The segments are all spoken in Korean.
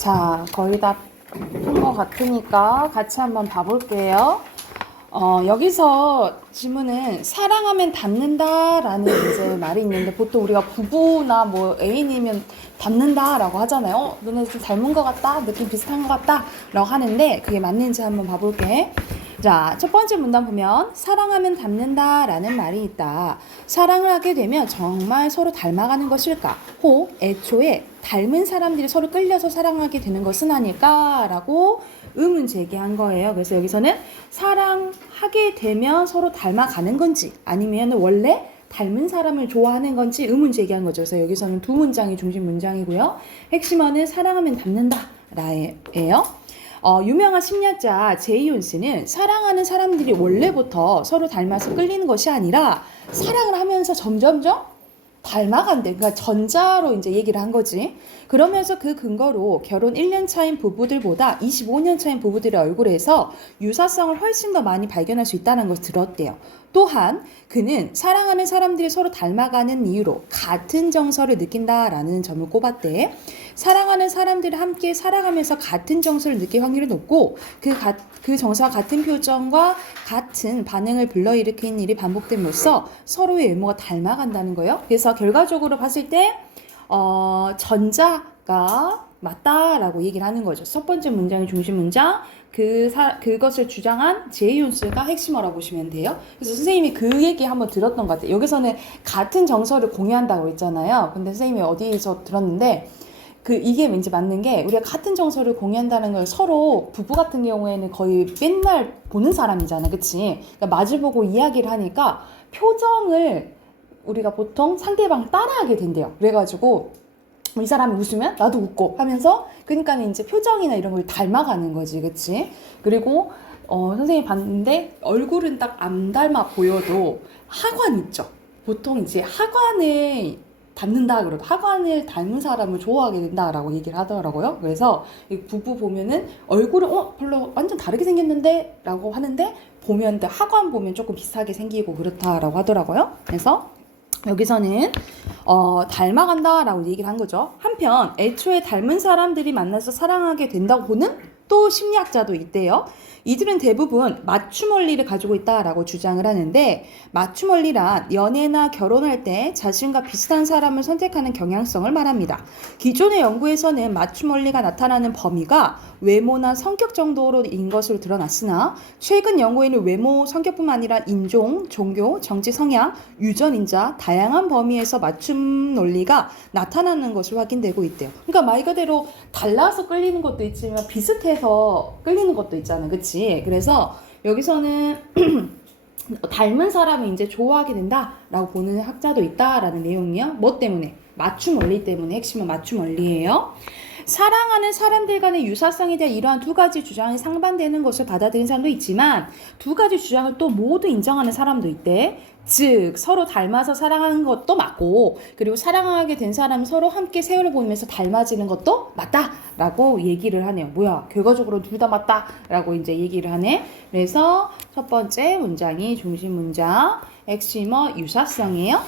자, 거의 다 푼 것 같으니까 같이 한번 봐볼게요. 여기서 질문은 사랑하면 닮는다라는 이제 말이 있는데 보통 우리가 부부나 뭐 애인이면 닮는다라고 하잖아요. 너네 좀 닮은 것 같다, 느낌 비슷한 것 같다 라고 하는데 그게 맞는지 한번 봐볼게. 자, 첫 번째 문단 보면 사랑하면 닮는다라는 말이 있다. 사랑을 하게 되면 정말 서로 닮아가는 것일까? 혹 애초에 닮은 사람들이 서로 끌려서 사랑하게 되는 것은 아닐까? 라고 의문 제기한 거예요. 그래서 여기서는 사랑하게 되면 서로 닮아가는 건지 아니면 원래 닮은 사람을 좋아하는 건지 의문 제기한 거죠. 그래서 여기서는 두 문장이 중심 문장이고요. 핵심어는 사랑하면 닮는다 라예요. 유명한 심리학자 제이온스는 사랑하는 사람들이 원래부터 서로 닮아서 끌리는 것이 아니라 사랑을 하면서 점점점 닮아간대. 그러니까 전자로 이제 얘기를 한 거지. 그러면서 그 근거로 결혼 1년 차인 부부들보다 25년 차인 부부들의 얼굴에서 유사성을 훨씬 더 많이 발견할 수 있다는 것을 들었대요. 또한 그는 사랑하는 사람들이 서로 닮아가는 이유로 같은 정서를 느낀다라는 점을 꼽았대. 사랑하는 사람들이 함께 살아가면서 같은 정서를 느낄 확률이 높고 그 정서와 같은 표정과 같은 반응을 불러일으키는 일이 반복됨으로써 서로의 외모가 닮아간다는 거예요. 그래서 결과적으로 봤을 때 전자가 맞다라고 얘기를 하는 거죠. 첫 번째 문장이 중심 문장, 그것을 주장한 제이온스가 핵심어라고 보시면 돼요. 그래서 선생님이 그 얘기 한번 들었던 것 같아요. 여기서는 같은 정서를 공유한다고 했잖아요. 근데 선생님이 어디서 들었는데 이게 왠지 맞는 게 우리가 같은 정서를 공유한다는 걸 서로 부부 같은 경우에는 거의 맨날 보는 사람이잖아. 그치? 그러니까 마주보고 이야기를 하니까 표정을 우리가 보통 상대방 따라하게 된대요. 그래가지고 이 사람이 웃으면 나도 웃고 하면서 그러니까 이제 표정이나 이런 걸 닮아가는 거지. 그치? 그리고 선생님이 봤는데 얼굴은 딱 안 닮아 보여도 하관 있죠. 보통 이제 하관을 닮는다 그러고 하관을 닮은 사람을 좋아하게 된다라고 얘기를 하더라고요. 그래서 부부 보면은 얼굴은 별로 완전 다르게 생겼는데 라고 하는데 보면 하관 보면 조금 비슷하게 생기고 그렇다라고 하더라고요. 그래서 여기서는 닮아간다라고 얘기를 한 거죠. 한편 애초에 닮은 사람들이 만나서 사랑하게 된다고 보는 또 심리학자도 있대요. 이들은 대부분 맞춤 원리를 가지고 있다라고 주장을 하는데 맞춤 원리란 연애나 결혼할 때 자신과 비슷한 사람을 선택하는 경향성을 말합니다. 기존의 연구에서는 맞춤 원리가 나타나는 범위가 외모나 성격 정도로인 것으로 드러났으나 최근 연구에는 외모, 성격뿐만 아니라 인종, 종교, 정치 성향, 유전인자 다양한 범위에서 맞춤 논리가 나타나는 것으로 확인되고 있대요. 그러니까 말 그대로 달라서 끌리는 것도 있지만 비슷해서 끌리는 것도 있잖아. 그치? 그래서 여기서는 닮은 사람을 이제 좋아하게 된다라고 보는 학자도 있다라는 내용이요. 뭐 때문에? 맞춤 원리 때문에. 핵심은 맞춤 원리예요. 사랑하는 사람들 간의 유사성에 대한 이러한 두 가지 주장이 상반되는 것을 받아들인 사람도 있지만 두 가지 주장을 또 모두 인정하는 사람도 있대. 즉 서로 닮아서 사랑하는 것도 맞고 그리고 사랑하게 된 사람이 서로 함께 세월을 보내면서 닮아지는 것도 맞다라고 얘기를 하네요. 뭐야, 결과적으로 둘 다 맞다라고 이제 얘기를 하네. 그래서 첫 번째 문장이 중심 문장, 핵심어 유사성이에요.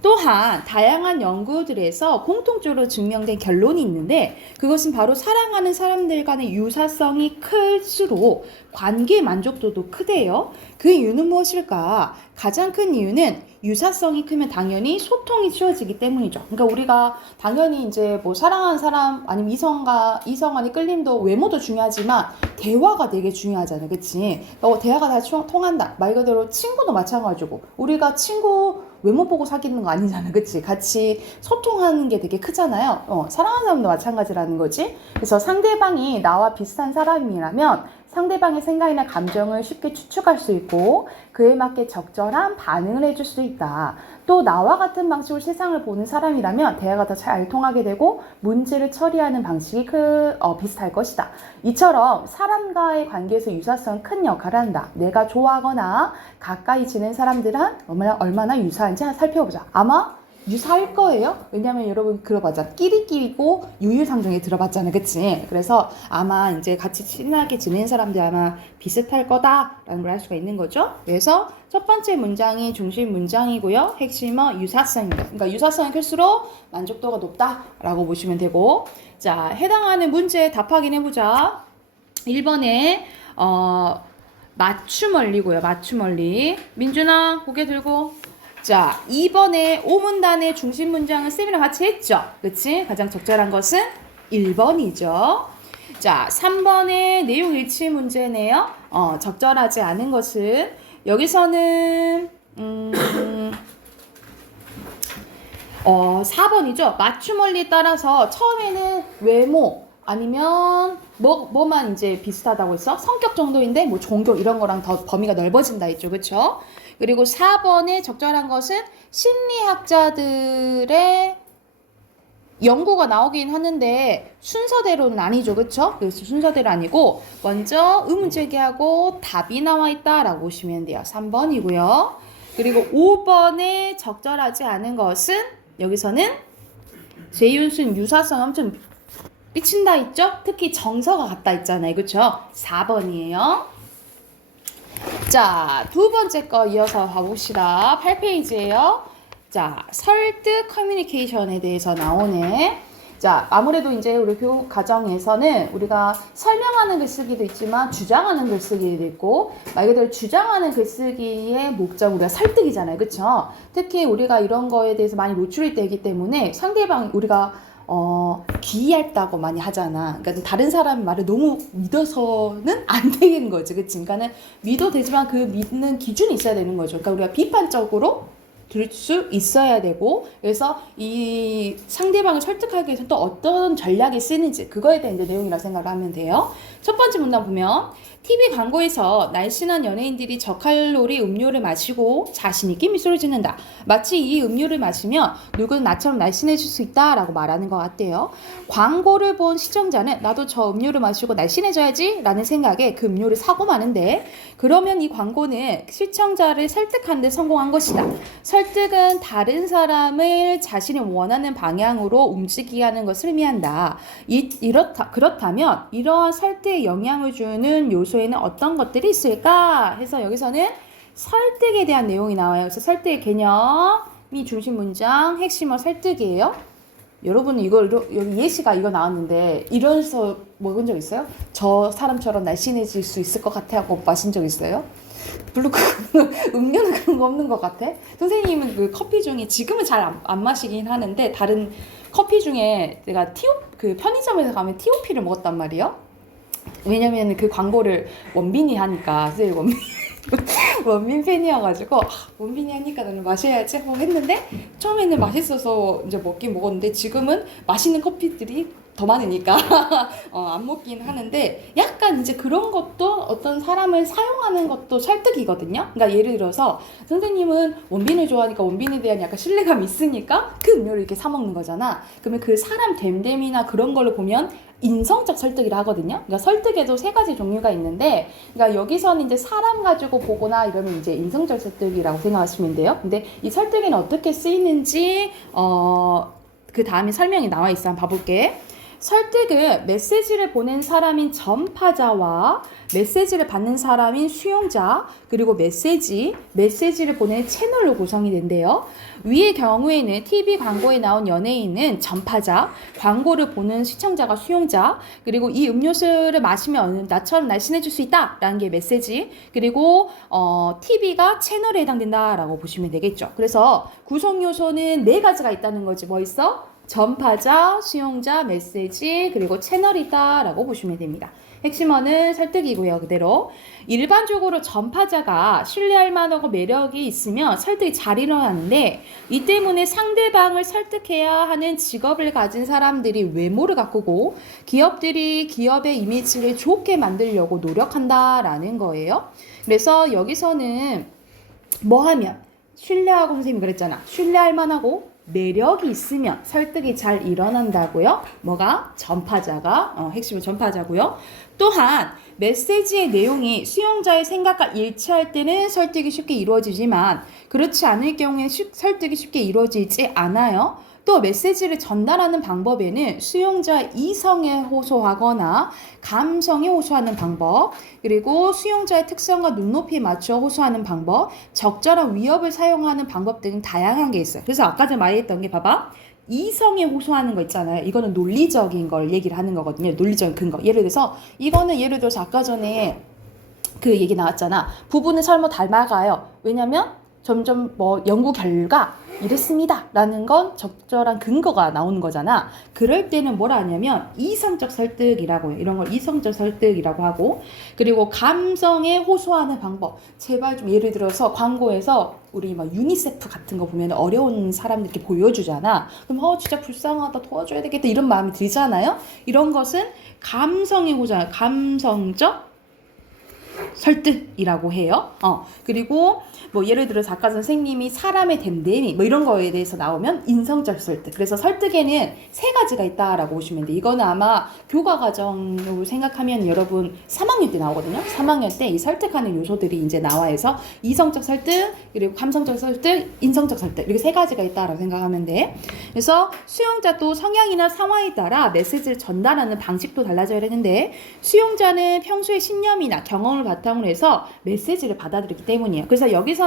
또한 다양한 연구들에서 공통적으로 증명된 결론이 있는데 그것은 바로 사랑하는 사람들 간의 유사성이 클수록 관계 만족도도 크대요. 그 이유는 무엇일까? 가장 큰 이유는 유사성이 크면 당연히 소통이 쉬워지기 때문이죠. 그러니까 우리가 당연히 이제 뭐 사랑하는 사람 아니면 이성 간의 끌림도 외모도 중요하지만 대화가 되게 중요하잖아요. 그치? 대화가 다 통한다. 말 그대로 친구도 마찬가지고 우리가 친구 외모 보고 사귀는 거 아니잖아. 그치? 같이 소통하는 게 되게 크잖아요. 사랑하는 사람도 마찬가지라는 거지. 그래서 상대방이 나와 비슷한 사람이라면 상대방의 생각이나 감정을 쉽게 추측할 수 있고 그에 맞게 적절한 반응을 해줄 수 있다. 또 나와 같은 방식으로 세상을 보는 사람이라면 대화가 더 잘 통하게 되고 문제를 처리하는 방식이 비슷할 것이다. 이처럼 사람과의 관계에서 유사성은 큰 역할을 한다. 내가 좋아하거나 가까이 지낸 사람들은 얼마나 유사한지 살펴보자. 아마 유사할 거예요. 왜냐면 여러분 들어봤자 끼리끼리고 유유상종에 들어봤잖아요. 그치? 그래서 아마 이제 같이 친하게 지내는 사람들 아마 비슷할 거다라는 걸 알 수가 있는 거죠. 그래서 첫 번째 문장이 중심 문장이고요. 핵심은 유사성입니다. 그러니까 유사성이 클수록 만족도가 높다라고 보시면 되고, 자, 해당하는 문제 답 확인해보자. 1번에 맞춤 원리고요. 맞춤 원리. 민준아 고개 들고. 자, 2번에 오문단의 중심 문장은 쌤이랑 같이 했죠. 그치? 가장 적절한 것은 1번이죠. 자, 3번의 내용 일치 문제네요. 적절하지 않은 것은 여기서는 4번이죠. 맞춤 원리에 따라서 처음에는 외모 아니면 뭐만 이제 비슷하다고 했어? 성격 정도인데 뭐 종교 이런 거랑 더 범위가 넓어진다 했죠. 그쵸? 그리고 4번에 적절한 것은 심리학자들의 연구가 나오긴 하는데 순서대로는 아니죠. 그쵸? 그래서 순서대로 아니고 먼저 의문 제기하고 답이 나와 있다라고 보시면 돼요. 3번이고요. 그리고 5번에 적절하지 않은 것은 여기서는 제이윤순 유사성 엄청 삐친다 있죠? 특히 정서가 같다 있잖아요. 그쵸? 4번이에요. 자, 두 번째 거 이어서 가봅시다. 8페이지예요. 자, 설득 커뮤니케이션에 대해서 나오네. 자, 아무래도 이제 우리 교육 과정에서는 우리가 설명하는 글쓰기도 있지만 주장하는 글쓰기도 있고 말 그대로 주장하는 글쓰기의 목적 우리가 설득이잖아요. 그쵸? 특히 우리가 이런 거에 대해서 많이 노출이 되기 때문에 상대방 우리가 기이했다고 많이 하잖아. 그러니까 다른 사람 말을 너무 믿어서는 안 되는 거지. 그치? 그러니까는 믿어도 되지만 그 믿는 기준이 있어야 되는 거죠. 그러니까 우리가 비판적으로 들을 수 있어야 되고, 그래서 이 상대방을 설득하기 위해서 또 어떤 전략이 쓰는지 그거에 대한 이제 내용이라고 생각을 하면 돼요. 첫 번째 문단 보면 TV 광고에서 날씬한 연예인들이 저칼로리 음료를 마시고 자신 있게 미소를 짓는다. 마치 이 음료를 마시면 누구는 나처럼 날씬해질 수 있다라고 말하는 것 같대요. 광고를 본 시청자는 나도 저 음료를 마시고 날씬해져야지 라는 생각에 그 음료를 사고 마는데, 그러면 이 광고는 시청자를 설득하는 데 성공한 것이다. 설득은 다른 사람을 자신이 원하는 방향으로 움직이게 하는 것을 의미한다. 그렇다면 이러한 설득에 영향을 주는 요소에는 어떤 것들이 있을까? 해서 여기서는 설득에 대한 내용이 나와요. 그래서 설득의 개념이 중심 문장, 핵심은 설득이에요. 여러분은 여기 예시가 이거 나왔는데 이래서 먹은 적 있어요? 저 사람처럼 날씬해질 수 있을 것 같아 하고 마신 적 있어요? 별로 음료는 그런 거 없는 것 같아. 선생님은 그 커피 중에 지금은 잘 안 마시긴 하는데 다른 커피 중에 내가 그 편의점에서 가면 TOP를 먹었단 말이에요. 왜냐면 그 광고를 원빈이 하니까 선생님 원빈 팬이어가지고 원빈이 하니까 나는 마셔야지 하고 했는데 처음에는 맛있어서 이제 먹긴 먹었는데 지금은 맛있는 커피들이 더 많으니까 안 먹긴 하는데 약간 이제 그런 것도 어떤 사람을 사용하는 것도 설득이거든요. 그러니까 예를 들어서 선생님은 원빈을 좋아하니까 원빈에 대한 약간 신뢰감이 있으니까 그 음료를 이렇게 사 먹는 거잖아. 그러면 그 사람 됨됨이나 그런 걸로 보면 인성적 설득이라 하거든요. 그러니까 설득에도 세 가지 종류가 있는데, 그러니까 여기서는 이제 사람 가지고 보거나 이러면 이제 인성적 설득이라고 생각하시면 돼요. 근데 이 설득에는 어떻게 쓰이는지 그 다음에 설명이 나와 있어. 한번 봐볼게. 설득은 메시지를 보낸 사람인 전파자와 메시지를 받는 사람인 수용자, 그리고 메시지를 보내는 채널로 구성이 된대요. 위의 경우에는 TV 광고에 나온 연예인은 전파자, 광고를 보는 시청자가 수용자, 그리고 이 음료수를 마시면 나처럼 날씬해질 수 있다 라는 게 메시지, 그리고 TV가 채널에 해당된다라고 보시면 되겠죠. 그래서 구성 요소는 네 가지가 있다는 거지. 뭐 있어? 전파자, 수용자, 메시지, 그리고 채널이다 라고 보시면 됩니다. 핵심어는 설득이고요. 그대로 일반적으로 전파자가 신뢰할 만하고 매력이 있으면 설득이 잘 일어나는데, 이 때문에 상대방을 설득해야 하는 직업을 가진 사람들이 외모를 가꾸고 기업들이 기업의 이미지를 좋게 만들려고 노력한다라는 거예요. 그래서 여기서는 뭐 하면 신뢰하고, 선생님이 그랬잖아. 신뢰할 만하고 매력이 있으면 설득이 잘 일어난다고요. 뭐가? 전파자가 핵심은 전파자고요. 또한 메시지의 내용이 수용자의 생각과 일치할 때는 설득이 쉽게 이루어지지만 그렇지 않을 경우에 설득이 쉽게 이루어지지 않아요. 또 메시지를 전달하는 방법에는 수용자 이성에 호소하거나 감성에 호소하는 방법, 그리고 수용자의 특성과 눈높이에 맞춰 호소하는 방법, 적절한 위협을 사용하는 방법 등 다양한 게 있어요. 그래서 아까 전에 말했던 게 봐봐. 이성에 호소하는 거 있잖아요. 이거는 논리적인 걸 얘기를 하는 거거든요. 논리적인 근거. 예를 들어서 아까 전에 그 얘기 나왔잖아. 부부는 서로 닮아가요. 왜냐면 점점 연구 결과 이랬습니다 라는 건 적절한 근거가 나오는 거잖아. 그럴 때는 뭐라 하냐면 이성적 설득이라고 해요. 이런 걸 이성적 설득이라고 하고, 그리고 감성에 호소하는 방법. 제발 좀 예를 들어서 광고에서 우리 막 유니세프 같은 거 보면 어려운 사람들 이렇게 보여주잖아. 그럼 진짜 불쌍하다, 도와줘야 되겠다 이런 마음이 들잖아요. 이런 것은 감성에 호소하는 감성적 설득이라고 해요. 그리고 예를 들어서 아까 선생님이 사람의 됨됨이 이런 거에 대해서 나오면 인성적 설득. 그래서 설득에는 세 가지가 있다라고 보시면 돼. 이거는 아마 교과 과정으로 생각하면 여러분 3학년 때 나오거든요. 3학년 때 이 설득하는 요소들이 이제 나와서 이성적 설득, 그리고 감성적 설득, 인성적 설득 이렇게 세 가지가 있다라고 생각하면 돼. 그래서 수용자 또 성향이나 상황에 따라 메시지를 전달하는 방식도 달라져야 되는데 수용자는 평소의 신념이나 경험을 바탕으로 해서 메시지를 받아들이기 때문이에요. 그래서 여기서는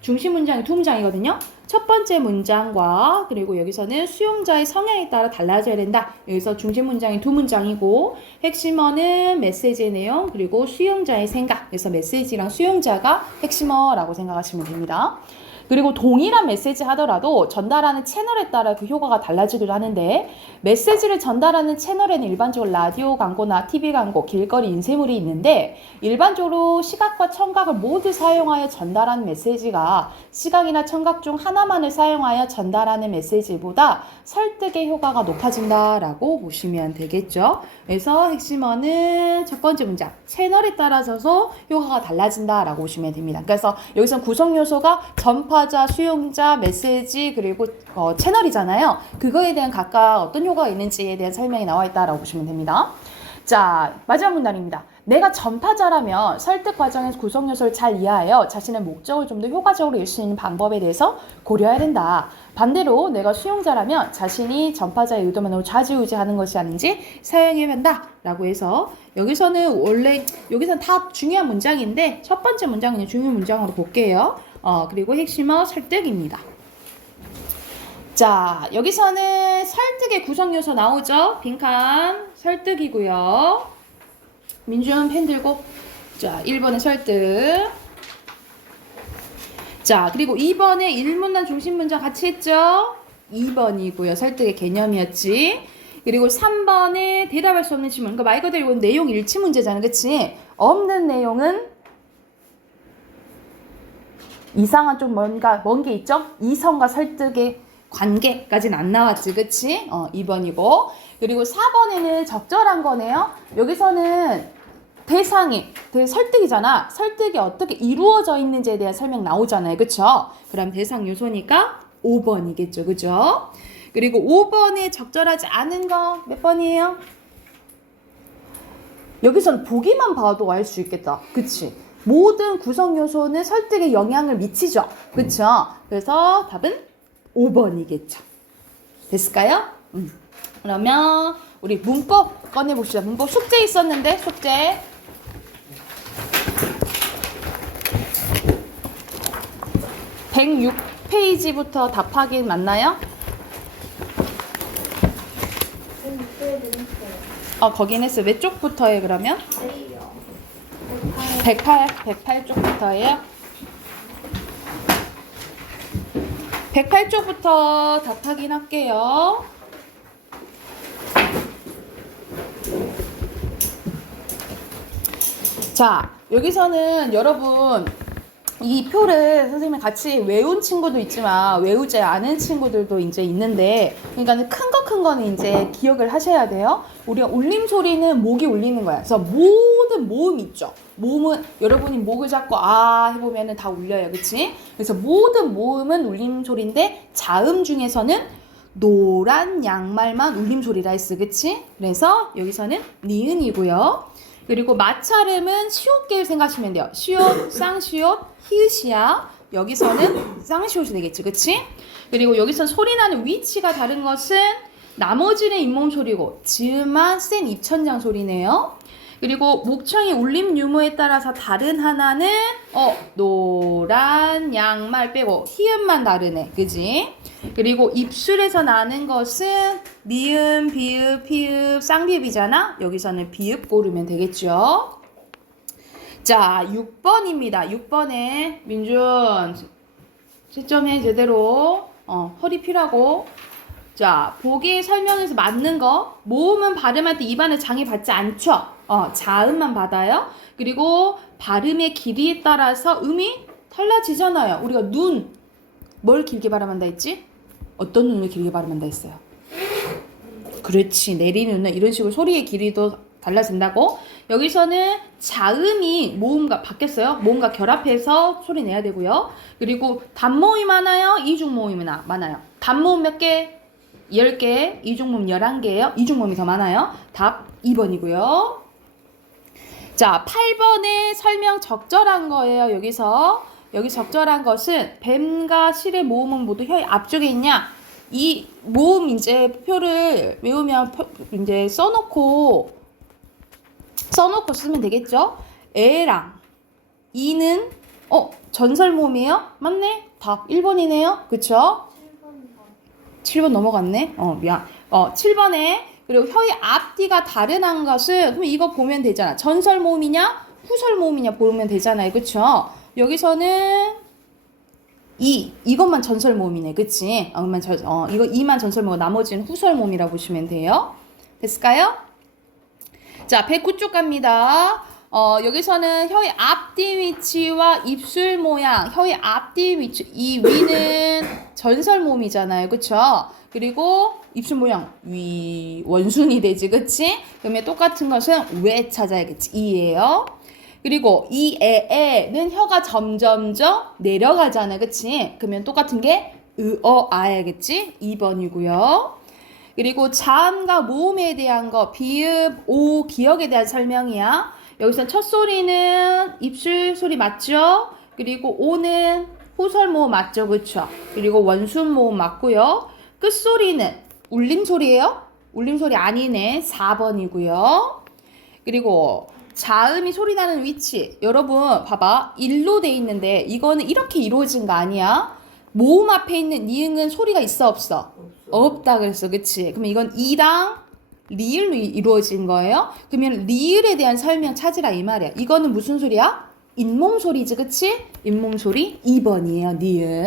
중심 문장이 두 문장이거든요. 첫 번째 문장과 그리고 여기서는 수용자의 성향에 따라 달라져야 된다. 여기서 중심 문장이 두 문장이고 핵심어는 메시지의 내용 그리고 수용자의 생각. 그래서 메시지랑 수용자가 핵심어라고 생각하시면 됩니다. 그리고 동일한 메시지 하더라도 전달하는 채널에 따라 그 효과가 달라지기도 하는데 메시지를 전달하는 채널에는 일반적으로 라디오 광고나 TV 광고, 길거리 인쇄물이 있는데 일반적으로 시각과 청각을 모두 사용하여 전달하는 메시지가 시각이나 청각 중 하나만을 사용하여 전달하는 메시지보다 설득의 효과가 높아진다라고 보시면 되겠죠. 그래서 핵심어는 첫 번째 문장, 채널에 따라서 효과가 달라진다라고 보시면 됩니다. 그래서 여기서 구성 요소가 전파자, 수용자, 메시지 그리고 채널이잖아요. 그거에 대한 각각 어떤 효과가 있는지에 대한 설명이 나와 있다라고 보시면 됩니다. 자, 마지막 문단입니다. 내가 전파자라면 설득 과정에서 구성 요소를 잘 이해하여 자신의 목적을 좀 더 효과적으로 이룰 수 있는 방법에 대해서 고려해야 된다. 반대로 내가 수용자라면 자신이 전파자의 의도만으로 좌지우지하는 것이 아닌지 사용해야 한다. 라고 해서 여기서는 여기서는 다 중요한 문장인데 첫 번째 문장은 중요한 문장으로 볼게요. 그리고 핵심어 설득입니다. 자, 여기서는 설득의 구성 요소 나오죠? 빈칸 설득이고요. 민준 펜 들고. 자, 1번은 설득. 자, 그리고 2번에 일문단 중심문장 같이 했죠? 2번이고요. 설득의 개념이었지. 그리고 3번에 대답할 수 없는 질문. 그러니까 말 그대로 이건 내용 일치 문제잖아. 그치? 없는 내용은 이상한 좀 먼 게 있죠? 이성과 설득의 관계까지는 안 나왔지. 그치? 2번이고. 그리고 4번에는 적절한 거네요. 여기서는 대상이 설득이잖아. 설득이 어떻게 이루어져 있는지에 대한 설명 나오잖아요. 그쵸? 그럼 대상 요소니까 5번이겠죠. 그죠? 그리고 5번에 적절하지 않은 거 몇 번이에요? 여기서는 보기만 봐도 알 수 있겠다. 그치? 모든 구성 요소는 설득에 영향을 미치죠. 그쵸? 그래서 답은 5번이겠죠. 됐을까요? 그러면 우리 문법 꺼내봅시다. 문법 숙제 있었는데 숙제. 106페이지부터 답하기 맞나요? 거긴 했어요. 몇 쪽부터 해 그러면? 108쪽부터예요? 108쪽부터 답하긴 할게요. 자, 여기서는 여러분 이 표를 선생님이 같이 외운 친구도 있지만 외우지 않은 친구들도 이제 있는데, 그러니까는 큰 거는 이제 기억을 하셔야 돼요. 우리가 울림 소리는 목이 울리는 거야. 그래서 모든 모음 있죠. 모음은 여러분이 목을 잡고 아 해보면은 다 울려요, 그렇지? 그래서 모든 모음은 울림 소리인데 자음 중에서는 노란 양말만 울림 소리라 했어, 그렇지? 그래서 여기서는 니은이고요. 그리고 마찰음은 시옷계를 생각하시면 돼요. 시옷, 쌍시옷, 히읗이야. 여기서는 쌍시옷이 되겠지, 그치? 그리고 여기서 소리 나는 위치가 다른 것은 나머지는 잇몸 소리고 지음만 센 입천장 소리네요. 그리고 목청의 울림 유무에 따라서 다른 하나는 노란 양말 빼고 히읗만 다르네, 그지? 그리고 입술에서 나는 것은 니은, 비읍, 피읍, 쌍비읍이잖아. 여기서는 비읍 고르면 되겠죠. 자, 6번입니다. 6번에 민준 채점해 제대로. 허리 펴라고. 자, 보기 설명에서 맞는 거. 모음은 발음할 때 입안에 장이 받지 않죠. 자음만 받아요. 그리고 발음의 길이에 따라서 음이 달라지잖아요. 우리가 눈, 뭘 길게 발음한다 했지? 어떤 눈을 길게 발음한다 했어요? 그렇지, 내리는 눈. 이런 식으로 소리의 길이도 달라진다고. 여기서는 자음이 모음과 바뀌었어요. 모음과 결합해서 소리 내야 되고요. 그리고 단모음이 많아요, 이중모음이 많아요. 단모음 몇 개? 10개, 이중모음 11개예요. 이중모음이 더 많아요. 답 2번이고요. 자, 8번에 설명 적절한 거예요. 여기 적절한 것은 뱀과 실의 모음은 모두 혀의 앞쪽에 있냐? 이 모음 이제 표를 외우면 이제 써놓고 쓰면 되겠죠? 에랑 이는 전설 모음이에요? 맞네? 답 1번이네요. 그쵸? 7번 넘어갔네. 미안. 7번에 그리고 혀의 앞뒤가 다른 것은 그럼 이거 보면 되잖아. 전설 모음이냐? 후설 모음이냐 보면 되잖아요. 그쵸? 여기서는 이것만 전설 모음이네. 그치? 이거 이만 전설 모음, 나머지는 후설 모음이라고 보시면 돼요. 됐을까요? 자, 109쪽 갑니다. 여기서는 혀의 앞뒤 위치와 입술 모양, 혀의 앞뒤 위치, 이 위는 전설 모음이잖아요. 그쵸? 그리고 입술 모양, 원순이 되지. 그치? 그러면 똑같은 것은 왜 찾아야겠지? 이예요. 그리고 이 에는 혀가 점점점 내려가잖아. 그치? 그러면 똑같은 게 아야겠지? 2번이고요. 그리고 자음과 모음에 대한 거, 비읍, 오, 기억에 대한 설명이야. 여기서 첫 소리는 입술 소리 맞죠? 그리고 오는 후설 모음 맞죠? 그쵸? 그리고 원순 모음 맞고요. 끝소리는 울림 소리예요? 울림 소리 아니네. 4번이고요. 그리고 자음이 소리 나는 위치. 여러분 봐봐. 일로 돼 있는데 이거는 이렇게 이루어진 거 아니야? 모음 앞에 있는 니은은 소리가 있어 없어? 없다 그랬어. 그치? 그러면 이건 이랑 리을로 이루어진 거예요. 그러면 리을에 대한 설명 찾으라 이 말이야. 이거는 무슨 소리야? 잇몸 소리지. 그치? 잇몸 소리 2번이에요. 니은.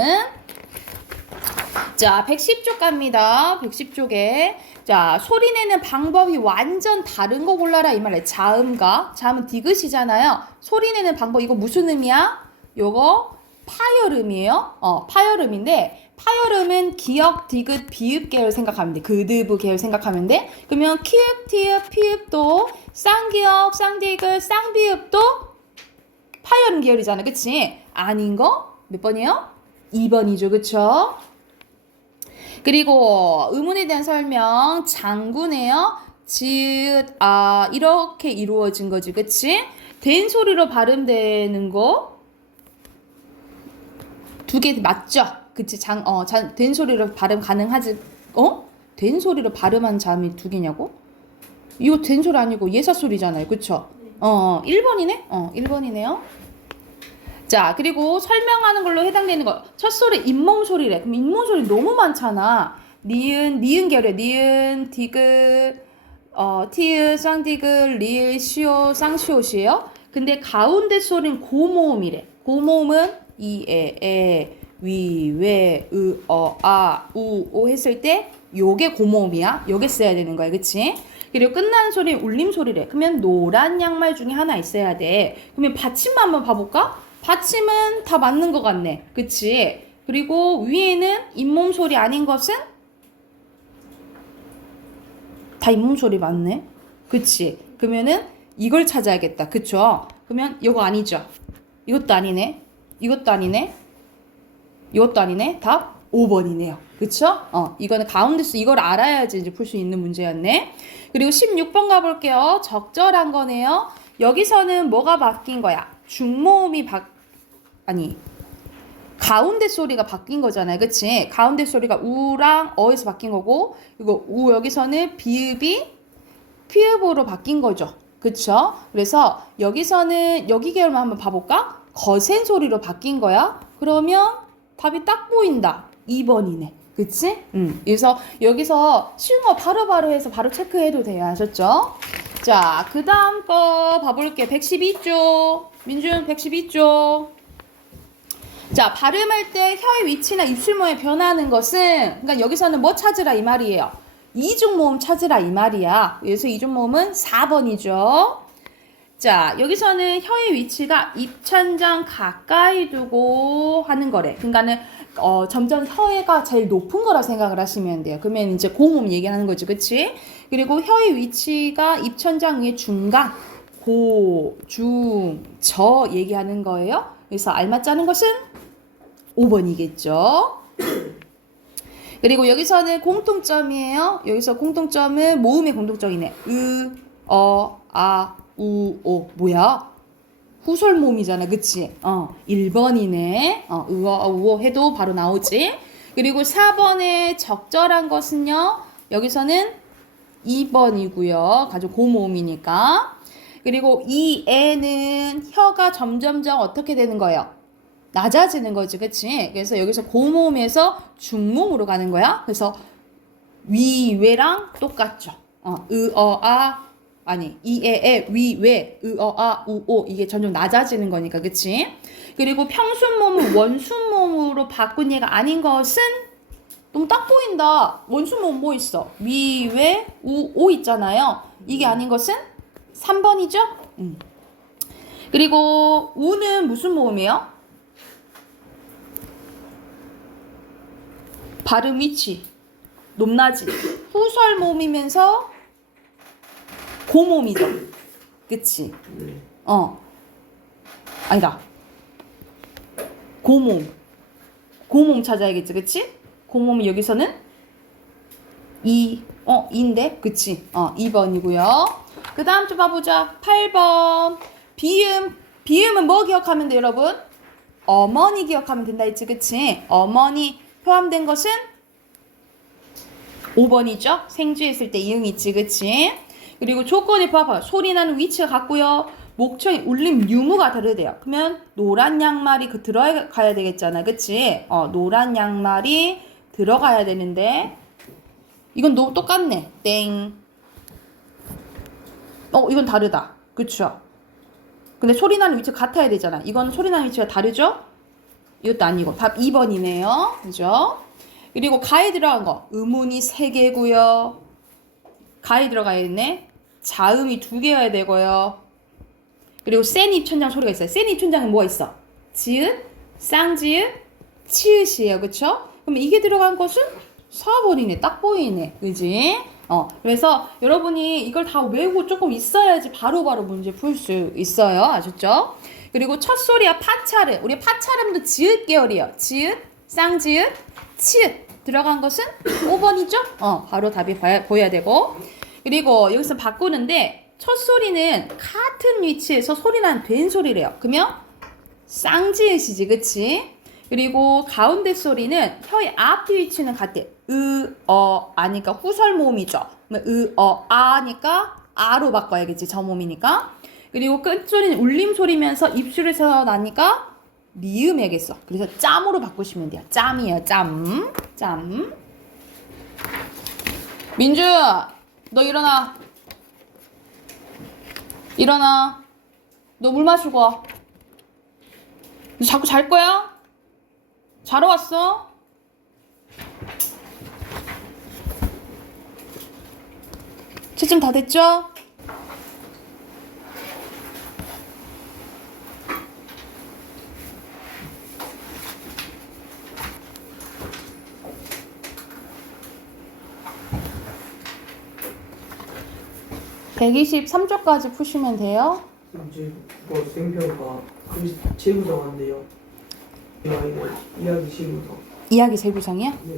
자, 110쪽 갑니다. 110쪽에 자, 소리 내는 방법이 완전 다른 거 골라라 이 말이야. 자음은 디귿이잖아요. 소리 내는 방법 이거 무슨 음이야? 요거 파열음이에요. 파열음인데 파열음은 기역, 디귿, 비읍 계열 생각하면 돼. 그드브 계열 생각하면 돼. 그러면 키읔, 티읕, 피읍도 쌍기역, 쌍디귿, 쌍비읍도 파열음 계열이잖아. 그치? 아닌 거? 몇 번이에요? 2번이죠. 그쵸? 그리고 의문에 대한 설명 장구네요. 지읒, 이렇게 이루어진 거지. 그치? 된 소리로 발음되는 거 두 개 맞죠? 그치? 된 소리로 발음 가능하지? 된 소리로 발음한 자음이 두 개냐고? 이거 된 소리 아니고 예사 소리잖아요. 그쵸? 1번이네? 1번이네요. 자, 그리고 설명하는 걸로 해당되는 거. 첫 소리 잇몸 소리래. 그럼 잇몸 소리 너무 많잖아. 니은 계열이야. 니은, 디귿, 티읕, 쌍디귿, 리을, 시옷, 쌍시옷이에요. 근데 가운데 소리는 고모음이래. 고모음은 이, 에, 위, 웨, 우, 오 했을 때 요게 고모음이야. 요게 써야 되는 거야. 그치? 그리고 끝나는 소리는 울림 소리래. 그러면 노란 양말 중에 하나 있어야 돼. 그러면 받침만 한번 봐볼까? 받침은 다 맞는 것 같네. 그치? 그리고 위에는 잇몸 소리 아닌 것은 다 잇몸 소리 맞네. 그치? 그러면은 이걸 찾아야겠다. 그쵸? 그러면 이거 아니죠? 이것도 아니네. 이것도 아니네. 이것도 아니네. 답 5번이네요. 그쵸? 이거는 가운데서 이걸 알아야지 이제 풀 수 있는 문제였네. 그리고 16번 가볼게요. 적절한 거네요. 여기서는 뭐가 바뀐 거야? 중모음이 아니 가운데 소리가 바뀐 거잖아요. 그치? 가운데 소리가 우랑 어에서 바뀐 거고, 이거 우 여기서는 비읍이 피읍으로 바뀐 거죠. 그쵸? 그래서 여기서는 여기 계열만 한번 봐볼까? 거센 소리로 바뀐 거야. 그러면 답이 딱 보인다. 2번이네. 그치? 그래서 여기서 쉬운 거 바로바로 해서 바로 체크해도 돼요. 아셨죠? 자, 그 다음 거 봐볼게. 112쪽. 민준 112쪽. 자, 발음할 때 혀의 위치나 입술 모양이 변하는 것은, 그러니까 여기서는 뭐 찾으라 이 말이에요. 이중모음 찾으라 이 말이야. 그래서 이중모음은 4번이죠. 자, 여기서는 혀의 위치가 입천장 가까이 두고 하는 거래. 그러니까는 점점 혀가 제일 높은 거라 생각을 하시면 돼요. 그러면 이제 고음음 얘기하는 거지, 그치? 그리고 혀의 위치가 입천장 위에 중간, 고, 중, 저 얘기하는 거예요. 그래서 알맞자는 것은 5번이겠죠. 그리고 여기서는 공통점이에요. 여기서 공통점은 모음의 공통점이네. 오. 뭐야? 후설 모음이잖아. 그치? 1번이네. 우어 해도 바로 나오지. 그리고 4번에 적절한 것은요. 여기서는 2번이고요. 가장 고모음이니까. 그리고 이 애는 혀가 점점점 어떻게 되는 거예요? 낮아지는 거지, 그치? 그래서 여기서 고모음에서 중모음으로 가는 거야. 그래서 위외랑 똑같죠. 이에에 위외 우오 이게 점점 낮아지는 거니까, 그치? 그리고 평순모음은 원순모음으로 바꾼 얘가 아닌 것은 너무 딱 보인다. 원순모음 뭐 있어? 위외 우오 있잖아요. 이게 아닌 것은 3번이죠? 그리고 우는 무슨 모음이에요? 발음 위치 높낮이 후설 모음이면서 고모음이죠. 그치? 아니다. 고모음 찾아야겠지, 그치? 고모음은 여기서는 인데, 그치? 2번이고요. 그 다음 좀 봐보자. 8번. 비음은 뭐 기억하면 돼, 여러분? 어머니 기억하면 된다 했지, 그치? 어머니 포함된 것은 5번이죠. 생쥐했을 때 이응 있지, 그치? 그리고 조건이 봐봐. 소리 나는 위치가 같고요. 목청이 울림 유무가 다르대요. 그러면 노란 양말이 들어가야 되겠잖아, 그치? 노란 양말이 들어가야 되는데 이건 똑같네. 땡. 이건 다르다. 그쵸? 근데 소리 나는 위치가 같아야 되잖아. 이건 소리 나는 위치가 다르죠? 이것도 아니고 답 2번이네요. 그죠? 그리고 가에 들어간 거 음운이 3개고요. 가에 들어가야 되네. 자음이 2개여야 되고요. 그리고 센 입천장 소리가 있어요. 센 입천장은 뭐가 있어? 지읒, 쌍지읒, 치읒이에요. 그쵸? 그럼 이게 들어간 것은 4번이네. 딱 보이네. 그지? 그래서 여러분이 이걸 다 외우고 조금 있어야지 바로바로 문제 풀 수 있어요. 아셨죠? 그리고 첫 소리야 파차르. 우리 파차르도 지읒 계열이에요. 지읒, 쌍지읒, 치읒. 들어간 것은 5번이죠? 바로 답이 보여야 되고. 그리고 여기서 바꾸는데 첫 소리는 같은 위치에서 소리나는 된 소리래요. 그러면 쌍지읒이지, 그치? 그리고 가운데 소리는 혀의 앞뒤 위치는 같대. 아니까 후설 모음이죠. 아니까 아로 바꿔야겠지. 저 모음이니까. 그리고 끝 소리는 울림 소리면서 입술에서 나니까 미음해야겠어. 그래서 짬으로 바꾸시면 돼요. 짬이에요. 짬. 민주, 너 일어나. 너 물 마시고 와. 너 자꾸 잘 거야? 자러 왔어? 채점 다 됐죠? 123쪽까지 푸시면 돼요. 이제 뭐 생평가 그리스 재구성한대요. 이야기 재구성. 이야기 재구성이요? 네.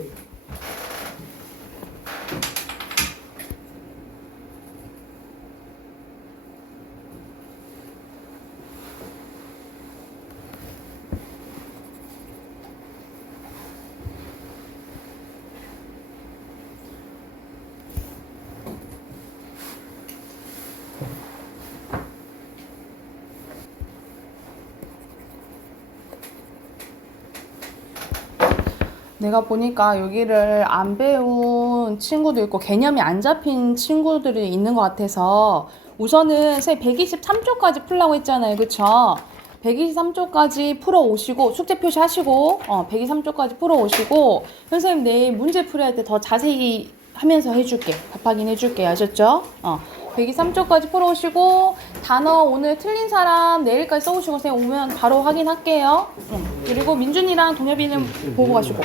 내가 보니까 여기를 안 배운 친구도 있고 개념이 안 잡힌 친구들이 있는 것 같아서 우선은 선생님 123쪽까지 풀라고 했잖아요. 그쵸? 123쪽까지 풀어오시고 숙제 표시하시고 123쪽까지 풀어오시고 선생님 내일 문제 풀이할 때 더 자세히 하면서 해줄게. 답하긴 해줄게. 아셨죠? 123쪽까지 풀어오시고 단어 오늘 틀린 사람 내일까지 써오시고 선생님 오면 바로 확인할게요. 그리고 민준이랑 동엽이는 보고 가시고